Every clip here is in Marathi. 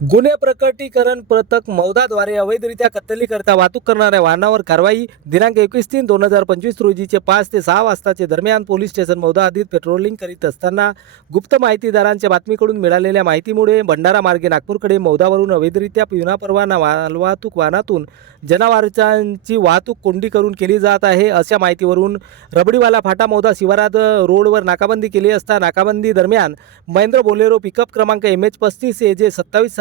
गुन्हे प्रकटीकरण पथक मौदाद्वारे अवैधरित्या कत्तलीकरता वाहतूक करणाऱ्या वाहनावर कारवाई. दिनांक 21/3/2025 रोजीचे 5 ते 6 वाजताचे दरम्यान पोलीस स्टेशन मौदा हद्दीत पेट्रोलिंग करीत असताना गुप्त माहितीदारांच्या बातमीकडून मिळालेल्या माहितीमुळे भंडारा मार्गे नागपूरकडे मौदावरून अवैधरित्या विनापरवाना मालवाहतूक वाहनातून जनावरांची वाहतूक कोंडी करून केली जात आहे. अशा माहितीवरून रबडीवाला फाटा मौदा शिवारात रोडवर नाकाबंदी केली असता नाकाबंदी दरम्यान महिंद्रा बोलेरो पिकअप क्रमांक MH35 AJ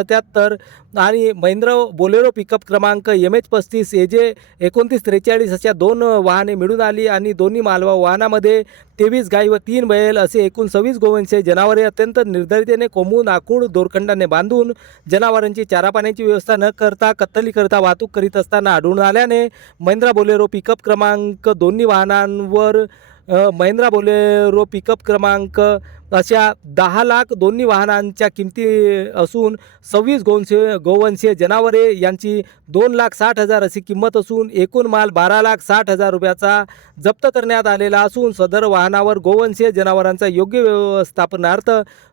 2777 आणि महिंद्रा बोलेरो पिकअप क्रमांक MH35 AJ 2943 अशा दोन वाहने मिळून आली आणि दोन्ही मालवाहू वाहनामध्ये 23 गाई व 3 बैल असे एकूण 26 गोवंश जनावरे अत्यंत निर्दयतेने कोंबून आखूड दोरखंडाने बांधून जनावरांची चारा पाण्याची व्यवस्था न करता कत्तलीकरता वाहतूक करीत असताना आढळून आल्याने महिंद्रा बोलेरो पिकअप क्रमांक दोन्ही वाहनांवर महिंद्रा बोलेरो पिकअप क्रमांक अशा 10 लाख दोन्ही वाहनांच्या किमती असून 26 गोवंशीय जनावरे यांची 2,60,000 अशी किंमत असून एकूण माल 12,60,000 रुपयाचा जप्त करण्यात आलेला असून सदर वाहनावर गोवंशीय जनावरांचा योग्य व्यवस्थापनार्थ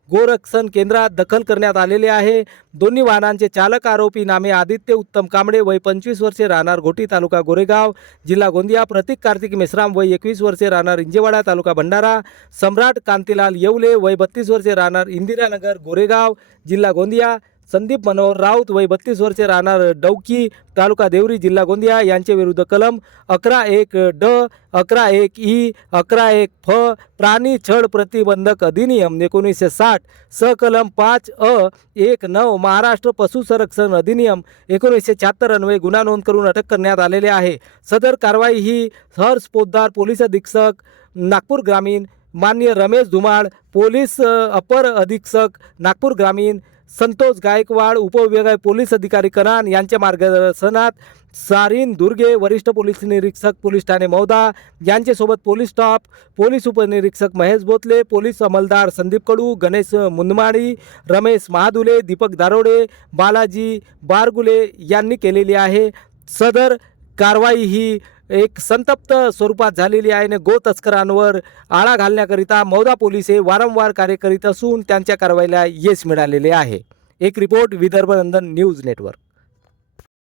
गोरक्षण केंद्रात दखल करण्यात आलेले आहे. दोन्ही वाहनांचे चालक आरोपी नामे आदित्य उत्तम कांबळे वय 25 वर्षे राहणार घोटी तालुका गोरेगाव जिल्हा गोंदिया, प्रतीक कार्तिक मेश्राम वय 21 वर्षे राहणार इंजेवाडा तालुका भंडारा, सम्राट कांतीलाल येवले वय 32 वर्षे राहणार इंदिरानगर गोरेगाव जिल्हा गोंदिया, संदीप मनोहर राऊत वय 32 वर्षे राहणार डौकी तालुका देवरी जिल्हा गोंदिया यांचे विरुद्ध कलम 11(1)(ड), 11(1)(ई), 11(1)(फ) प्राणी छळ प्रतिबंधक अधिनियम 1960 सकलम 5(अ)(1)(9) महाराष्ट्र पशु संरक्षण अधिनियम 1976 अन्वये गुन्हा नोंद करून अटक करण्यात आलेले आहे. सदर कारवाई ही हर्ष पोद्दार पोलीस अधीक्षक नागपूर ग्रामीण, माननीय रमेश धुमाळ पोलीस अपर अधीक्षक नागपूर ग्रामीण, संतोष गायकवाड उपविभागीय पोलीस अधिकारी कनान यांच्या मार्गदर्शनात सारीन दुर्गे वरिष्ठ पोलीस निरीक्षक पोलीस ठाणे मौदा यांच्यासोबत पोलीस स्टाफ, पोलीस उपनिरीक्षक महेश बोतले, पोलीस अंमलदार संदीप कडू, गणेश मुंदमाडी, रमेश महादुले, दीपक दारोडे, बालाजी बारगुले यांनी केलेली आहे. सदर कारवाई ही एक संतप्त स्वरूपात झालेली आहे आणि गो तस्करांवर आळा घालण्याकरिता मौदा पोलीस हे वारंवार कार्य करीत असून त्यांच्या कारवाईला यश मिळालेले आहे. एक report Vidarbha Nandan news network.